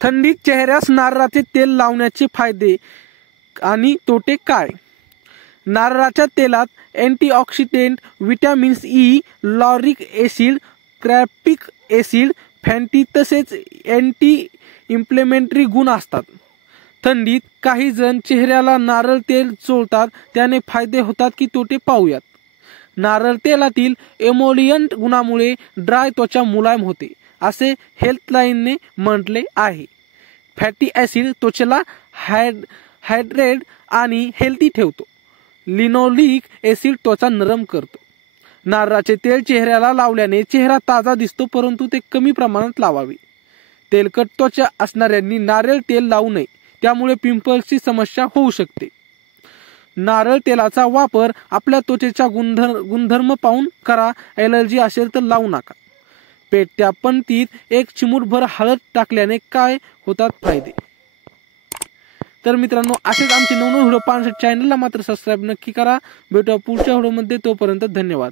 थंडीत चेहऱ्यास नारळाचे तेल लावण्याचे फायदे आणि तोटे काय? नारळाच्या तेलात antioxidant, vitamins E, lauric acid, capric acid, fatty तसेच अँटी इन्फ्लेमेटरी गुण असतात. थंडीत काही जण चेहऱ्याला नारळ तेल चोळतात, त्याने फायदे होतात की तोटे पाहूयात. नारळ तेलातील एमोलियंट गुणामुळे ड्राय त्वचा मुलायम होते, असे हेल्थलाईनने म्हटले आहे. फॅटी ॲसिड त्वचेला हायड्रेट आणि हेल्दी ठेवतो. लिनोलिक ॲसिड त्वचा नरम करतो. नारळाचे तेल चेहऱ्याला लावल्याने चेहरा ताजा दिसतो, परंतु ते कमी प्रमाणात लावावे. तेलकट त्वचा असणाऱ्यांनी नारळ तेल लावू नये, त्यामुळे पिंपल्सची समस्या होऊ शकते. नारळ तेलाचा वापर आपल्या त्वचेचा गुणधर्म पाहून करा. ॲलर्जी असेल तर लावू नका. पेटत्या पणतीत एक चिमूटभर हळद टाकल्याने काय होतात फायदे? तर मित्रांनो, असेच आमचे नवनवीन व्हिडिओ पाहण्यासाठी चॅनलला मात्र सबस्क्राईब नक्की करा. भेटूया पुढच्या व्हिडिओमध्ये. तोपर्यंत धन्यवाद.